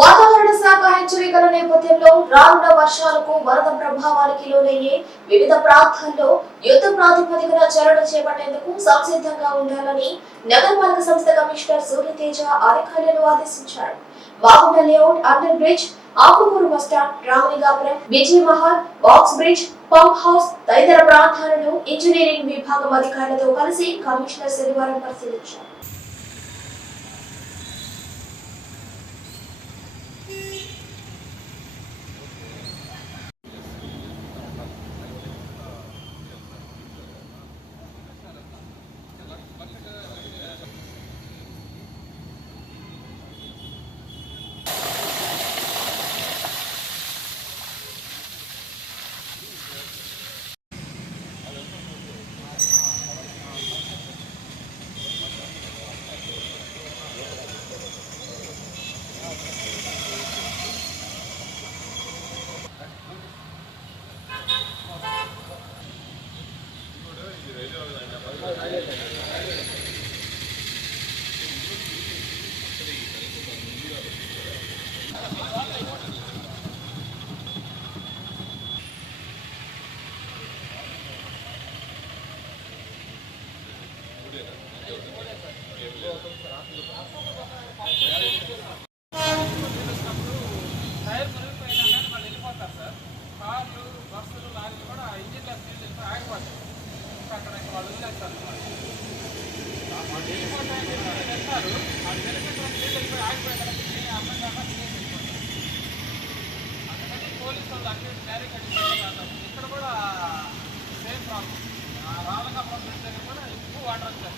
వాతావరణ శాఖ హెచ్చరికల నేపథ్యంలో రానున్న వర్షాలకు వరద ప్రభావానికి లోనయ్యే వివిధ ప్రాంతాల్లో యుద్ధ ప్రాతిపదికన చర్యలు చేపట్టేందుకు సంసిద్ధంగా ఉండాలని నగరపాలక సంస్థ కమిషనర్ సూర్యతేజ అధికారులను ఆదేశించారు. బాగుండ లేఅవుట్, అండర్ బ్రిడ్జ్, ఆకుకూరు bus stand, Ramalingapuram, Vijay Mahal, box bridge, pump house తదితర ప్రాంతాలను ఇంజనీరింగ్ విభాగం అధికారులతో కలిసి కమిషనర్ శనివారం పరిశీలించారు. ఇక్కడ కూడా సేమ్ ప్రాబ్లం రాలంగా కూడా ఎక్కువ వాటర్ వచ్చారు.